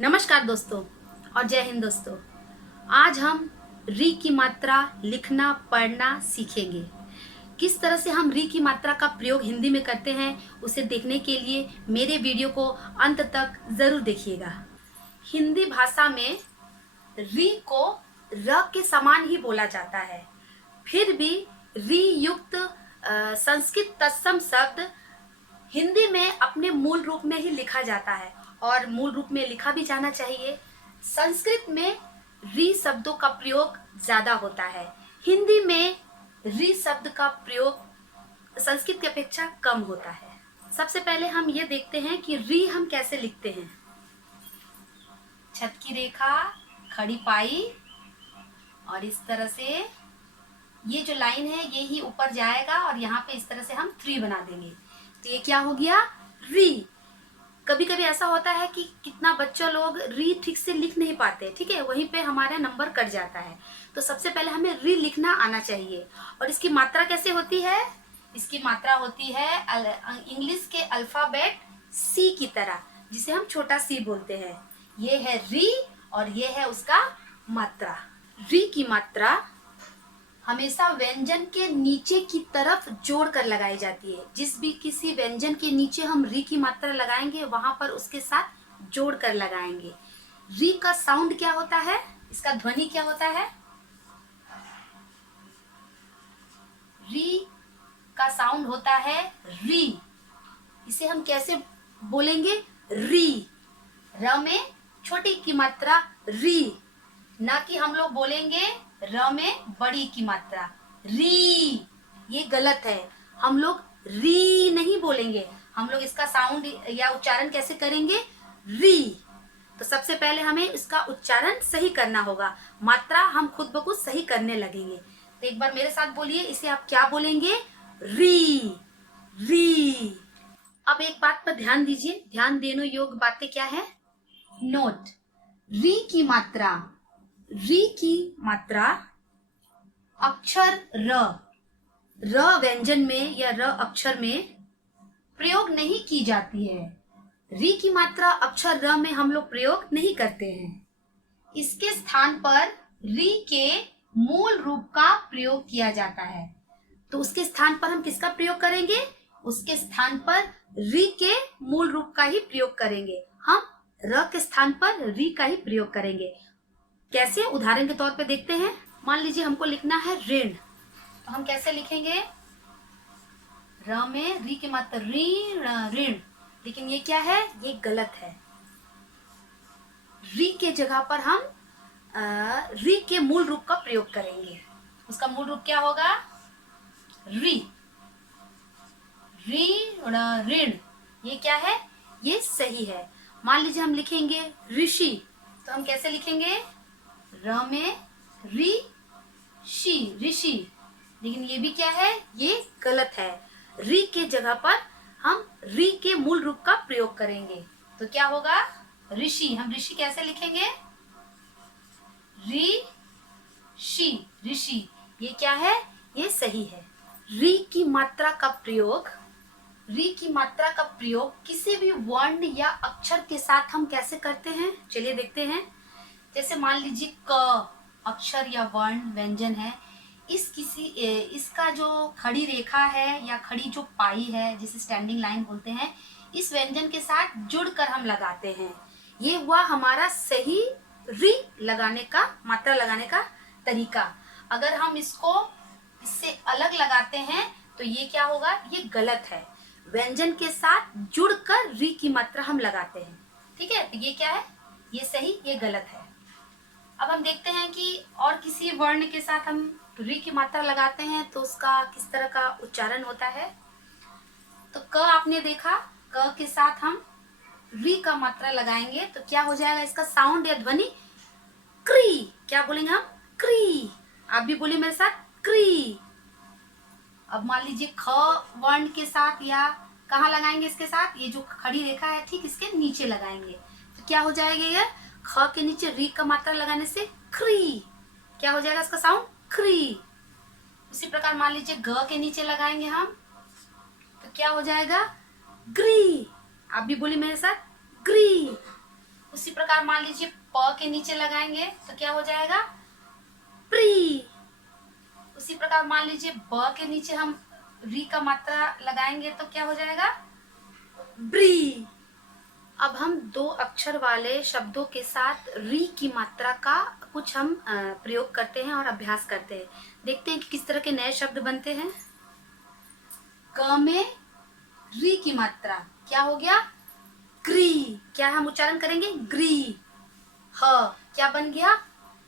नमस्कार दोस्तों और जय हिंद दोस्तों। आज हम री की मात्रा लिखना पढ़ना सीखेंगे। किस तरह से हम री की मात्रा का प्रयोग हिंदी में करते हैं उसे देखने के लिए मेरे वीडियो को अंत तक जरूर देखिएगा। हिंदी भाषा में री को र के समान ही बोला जाता है, फिर भी री युक्त संस्कृत तत्सम शब्द हिंदी में अपने मूल रूप में ही लिखा जाता है और मूल रूप में लिखा भी जाना चाहिए। संस्कृत में री शब्दों का प्रयोग ज्यादा होता है, हिंदी में री शब्द का प्रयोग संस्कृत की अपेक्षा कम होता है। सबसे पहले हम ये देखते हैं कि री हम कैसे लिखते हैं। छत की रेखा, खड़ी पाई और इस तरह से ये जो लाइन है ये ही ऊपर जाएगा और यहाँ पे इस तरह से हम 3 बना देंगे, तो ये क्या हो गया, री। कभी कभी ऐसा होता है कि कितना बच्चा लोग री ठीक से लिख नहीं पाते, ठीक है, वहीं पे हमारा नंबर कट जाता है। तो सबसे पहले हमें री लिखना आना चाहिए। और इसकी मात्रा कैसे होती है? इसकी मात्रा होती है इंग्लिश के अल्फाबेट सी की तरह, जिसे हम छोटा सी बोलते हैं। ये है री और ये है उसका मात्रा। री की मात्रा हमेशा व्यंजन के नीचे की तरफ जोड़कर लगाई जाती है। जिस भी किसी व्यंजन के नीचे हम री की मात्रा लगाएंगे वहां पर उसके साथ जोड़कर लगाएंगे। री का साउंड क्या होता है, इसका ध्वनि क्या होता है? री का साउंड होता है री। इसे हम कैसे बोलेंगे? री। र में छोटी की मात्रा री, ना कि हम लोग बोलेंगे र में बड़ी की मात्रा री। ये गलत है, हम लोग री नहीं बोलेंगे, हम लोग इसका साउंड या उच्चारण कैसे करेंगे? री। तो सबसे पहले हमें इसका उच्चारण सही करना होगा, मात्रा हम खुद ब खुद सही करने लगेंगे। तो एक बार मेरे साथ बोलिए, इसे आप क्या बोलेंगे? री। री। अब एक बात पर ध्यान दीजिए, ध्यान देने योग्य बातें क्या है? नोट, री की मात्रा, री की मात्रा अक्षर र व्यंजन में या र अक्षर में प्रयोग नहीं की जाती है। री की मात्रा अक्षर र में हम लोग प्रयोग नहीं करते हैं। इसके स्थान पर री के मूल रूप का प्रयोग किया जाता है। तो उसके स्थान पर हम किसका प्रयोग करेंगे? उसके स्थान पर री के मूल रूप का ही प्रयोग करेंगे। हम र के स्थान पर री का ही प्रयोग करेंगे। कैसे? उदाहरण के तौर पे देखते हैं। मान लीजिए हमको लिखना है ऋण, तो हम कैसे लिखेंगे? र में री की मात्रा ऋण, ऋण। लेकिन ये क्या है? ये गलत है। री के जगह पर हम री के मूल रूप का प्रयोग करेंगे। उसका मूल रूप क्या होगा? री। ऋण, ऋण। ये क्या है? ये सही है। मान लीजिए हम लिखेंगे ऋषि, तो हम कैसे लिखेंगे? र में री शी, ऋषि। लेकिन ये भी क्या है? ये गलत है। री के जगह पर हम री के मूल रूप का प्रयोग करेंगे, तो क्या होगा? ऋषि। हम ऋषि कैसे लिखेंगे? री शी, ऋषि। ये क्या है? ये सही है। री की मात्रा का प्रयोग, री की मात्रा का प्रयोग किसी भी वर्ण या अक्षर के साथ हम कैसे करते हैं, चलिए देखते हैं। जैसे मान लीजिए क अक्षर या वर्ण व्यंजन है, इसका जो खड़ी रेखा है या खड़ी जो पाई है, जिसे स्टैंडिंग लाइन बोलते हैं, इस व्यंजन के साथ जुड़कर हम लगाते हैं। ये हुआ हमारा सही री लगाने का, मात्रा लगाने का तरीका। अगर हम इसको इससे अलग लगाते हैं तो ये क्या होगा? ये गलत है। व्यंजन के साथ जुड़कर री की मात्रा हम लगाते हैं, ठीक है। तो ये क्या है? ये सही, ये गलत है। अब हम देखते हैं कि और किसी वर्ण के साथ हम री की मात्रा लगाते हैं तो उसका किस तरह का उच्चारण होता है। तो क आपने देखा, क के साथ हम री का मात्रा लगाएंगे तो क्या हो जाएगा? इसका साउंड या ध्वनि क्री। क्या बोलेंगे हम? क्री। आप भी बोलिए मेरे साथ, क्री। अब मान लीजिए ख वर्ण के साथ, या कहाँ लगाएंगे इसके साथ? ये जो खड़ी रेखा है ठीक इसके नीचे लगाएंगे, तो क्या हो जाएगा? ये ख के नीचे री का मात्रा लगाने से क्री। क्या हो जाएगा इसका साउंड? क्री। उसी प्रकार मान लीजिए ग के नीचे लगाएंगे हम, तो क्या हो जाएगा? ग्री। आप भी बोलिए मेरे साथ, ग्री। उसी प्रकार मान लीजिए प के नीचे लगाएंगे तो क्या हो जाएगा, प्री। उसी प्रकार मान लीजिए ब के नीचे हम री का मात्रा लगाएंगे तो क्या हो जाएगा, ब्री। अब हम दो अक्षर वाले शब्दों के साथ री की मात्रा का कुछ हम प्रयोग करते हैं और अभ्यास करते हैं। देखते हैं कि किस तरह के नए शब्द बनते हैं। क में री की मात्रा क्या हो गया, ग्री। क्या हम उच्चारण करेंगे, ग्री। ह क्या बन गया,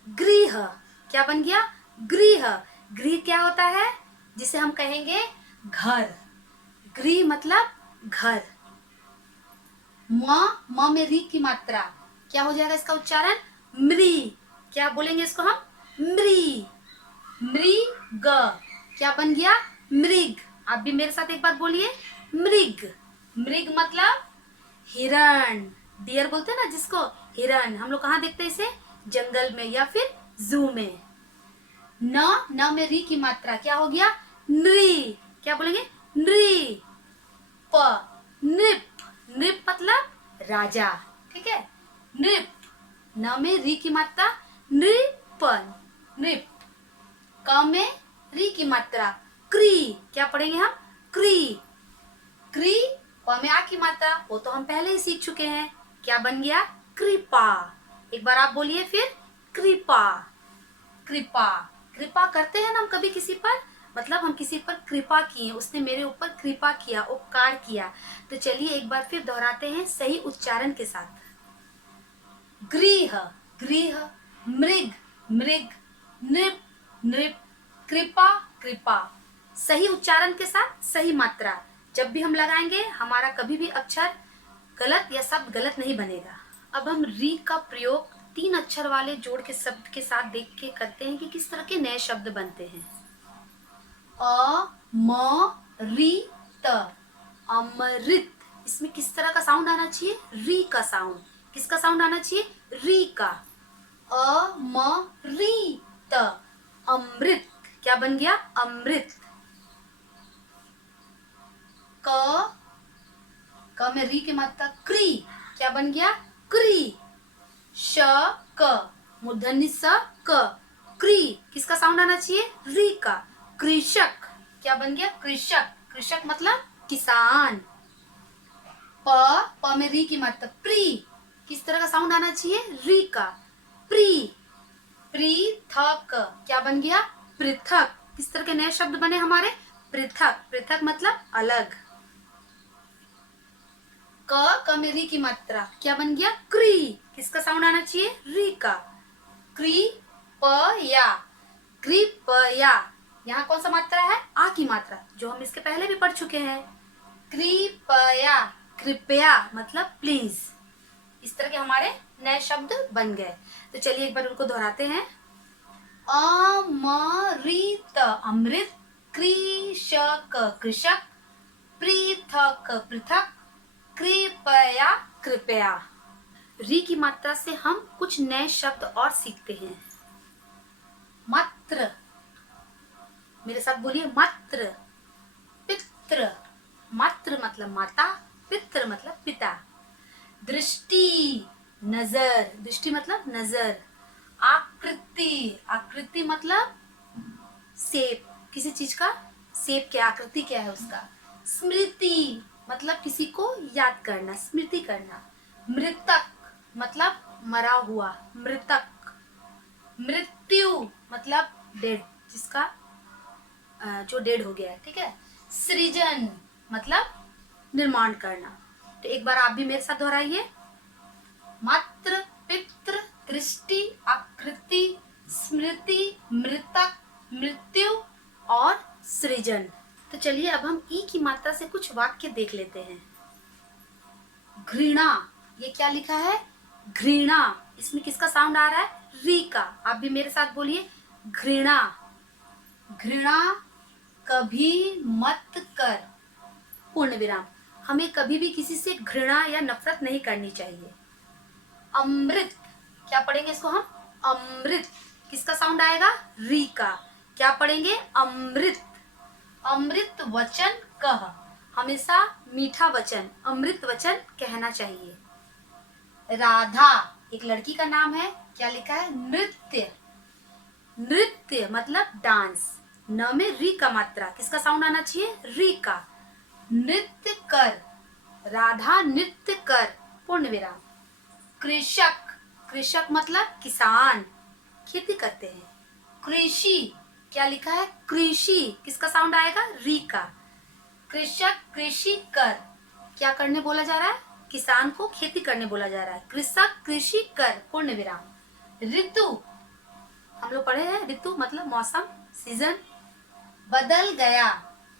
गृह। क्या बन गया, गृह। गृह क्या होता है, जिसे हम कहेंगे घर। गृह मतलब घर। म में री की मात्रा क्या हो जाएगा, इसका उच्चारण मृ। क्या बोलेंगे इसको हम, मृ। मृग क्या बन गया, मृग। आप भी मेरे साथ एक बार बोलिए, मृग। मृग मतलब हिरण। डियर बोलते हैं ना जिसको, हिरण। हम लोग कहाँ देखते हैं इसे, जंगल में या फिर जू में। न में री की मात्रा क्या हो गया, नृ। क्या बोलेंगे, नृ। प नृप। नृप मतलब राजा, ठीक है। नृप। न में री की मात्रा नृपन, नृप। क में री की मात्रा क्री। क्या पढ़ेंगे हम, क्री। क्री। प में आ की मात्रा, वो तो हम पहले ही सीख चुके हैं। क्या बन गया, कृपा। एक बार आप बोलिए फिर, कृपा। कृपा। कृपा करते हैं ना हम कभी किसी पर, मतलब हम किसी पर कृपा किए, उसने मेरे ऊपर कृपा किया, उपकार किया। तो चलिए एक बार फिर दोहराते हैं सही उच्चारण के साथ। गृह, गृह। मृग, मृग। नृप, नृप। कृपा, कृपा। सही उच्चारण के साथ सही मात्रा। जब भी हम लगाएंगे हमारा कभी भी अक्षर गलत या शब्द गलत नहीं बनेगा। अब हम री का प्रयोग 3 अक्षर वाले जोड़ के शब्द के साथ देख के करते हैं कि किस तरह के नए शब्द बनते हैं। अ म री त, अमृत। इसमें किस तरह का साउंड आना चाहिए, री का साउंड। किसका साउंड आना चाहिए, री का। अ म री त, अमृत। क्या बन गया, अमृत। क में री की मात्रा क्री। क्या बन गया, क्री। श क मूर्धन्य स क, क्री। किसका साउंड आना चाहिए, री का। कृषक। क्या बन गया, कृषक। कृषक मतलब किसान। प में री की मात्रा प्री। किस तरह का साउंड आना चाहिए, री का। प्री। पृथक। क्या बन गया, पृथक। किस तरह के नए शब्द बने हमारे, पृथक। पृथक मतलब अलग। क में री की मात्रा क्या बन गया, क्री। किसका साउंड आना चाहिए, री का। कृपया, कृपया। यहाँ कौन सा मात्रा है, आ की मात्रा, जो हम इसके पहले भी पढ़ चुके हैं। कृपया, कृपया मतलब प्लीज। इस तरह के हमारे नए शब्द बन गए। तो चलिए एक बार उनको दोहराते हैं। अमृत, अमृत। कृषक, कृषक। पृथक, पृथक। कृपया, कृपया। री की मात्रा से हम कुछ नए शब्द और सीखते हैं। मात्र। मेरे साथ बोलिए, मात्र। पित्र। मात्र मतलब माता, पित्र मतलब पिता। दृष्टि, नजर। दृष्टि मतलब नजर। आकृति, आकृति मतलब शेप, किसी चीज का शेप क्या, आकृति क्या है उसका। स्मृति मतलब किसी को याद करना, स्मृति करना। मृतक मतलब मरा हुआ, मृतक। मृत्यु मतलब डेड, जिसका जो डेड हो गया है, ठीक है। सृजन मतलब निर्माण करना। तो एक बार आप भी मेरे साथ दोहराइए। मात्र, पितृ, दृष्टि, आकृति, स्मृति, मृतक, मृत्यु और सृजन। तो चलिए अब हम ई की मात्रा से कुछ वाक्य देख लेते हैं। घृणा, ये क्या लिखा है, घृणा। इसमें किसका साउंड आ रहा है, री का। आप भी मेरे साथ बोलिए, घृणा। घृणा कभी मत कर, पूर्ण विराम। हमें कभी भी किसी से घृणा या नफरत नहीं करनी चाहिए। अमृत, क्या पढ़ेंगे इसको हम, अमृत। किसका साउंड आएगा, री का। क्या पढ़ेंगे, अमृत। अमृत वचन कह, हमेशा मीठा वचन, अमृत वचन कहना चाहिए। राधा एक लड़की का नाम है, क्या लिखा है? नृत्य। नृत्य मतलब डांस। न में री का मात्रा, किसका साउंड आना चाहिए? री का। नृत्य कर, राधा नृत्य कर, पूर्ण विराम। कृषक, कृषक मतलब किसान, खेती करते हैं। कृषि, क्या लिखा है? कृषि, किसका साउंड आएगा? री का। कृषक कृषि कर, क्या करने बोला जा रहा है? किसान को खेती करने बोला जा रहा है। कृषक कृषि कर, पूर्ण विराम। ऋतु, हम लोग पढ़े हैं, ऋतु मतलब मौसम, सीजन। बदल गया,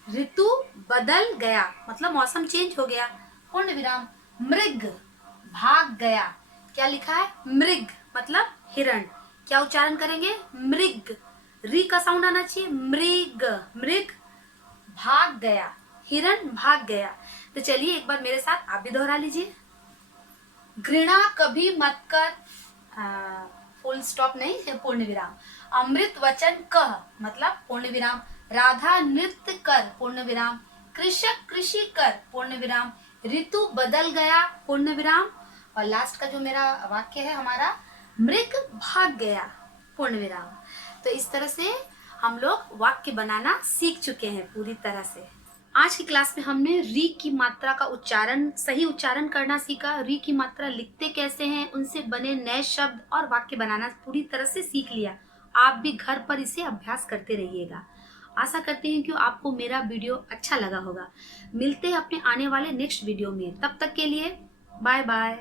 ऋतु बदल गया मतलब मौसम चेंज हो गया, पूर्ण विराम। मृग, भाग गया, क्या लिखा है? मृग मतलब हिरण, क्या उच्चारण करेंगे? मृग। री का साउंड आना चाहिए, मृग। मृग भाग गया, हिरण भाग गया। तो चलिए एक बार मेरे साथ आप भी दोहरा लीजिए। घृणा कभी मत कर, फुल स्टॉप नहीं है, पूर्ण विराम। अमृत वचन कह मतलब पूर्ण विराम। राधा नृत्य कर, पूर्ण विराम। कृषक कृषि कर, पूर्ण विराम। ऋतु बदल गया, पूर्ण विराम। और लास्ट का जो मेरा वाक्य है हमारा, मृग भाग गया, पूर्ण विराम। तो इस तरह से हम लोग वाक्य बनाना सीख चुके हैं पूरी तरह से। आज की क्लास में हमने री की मात्रा का उच्चारण, सही उच्चारण करना सीखा। री की मात्रा लिखते कैसे हैं, उनसे बने नए शब्द और वाक्य बनाना पूरी तरह से सीख लिया। आप भी घर पर इसे अभ्यास करते रहिएगा। आशा करती हूँ कि आपको मेरा वीडियो अच्छा लगा होगा। मिलते हैं अपने आने वाले नेक्स्ट वीडियो में, तब तक के लिए बाय बाय।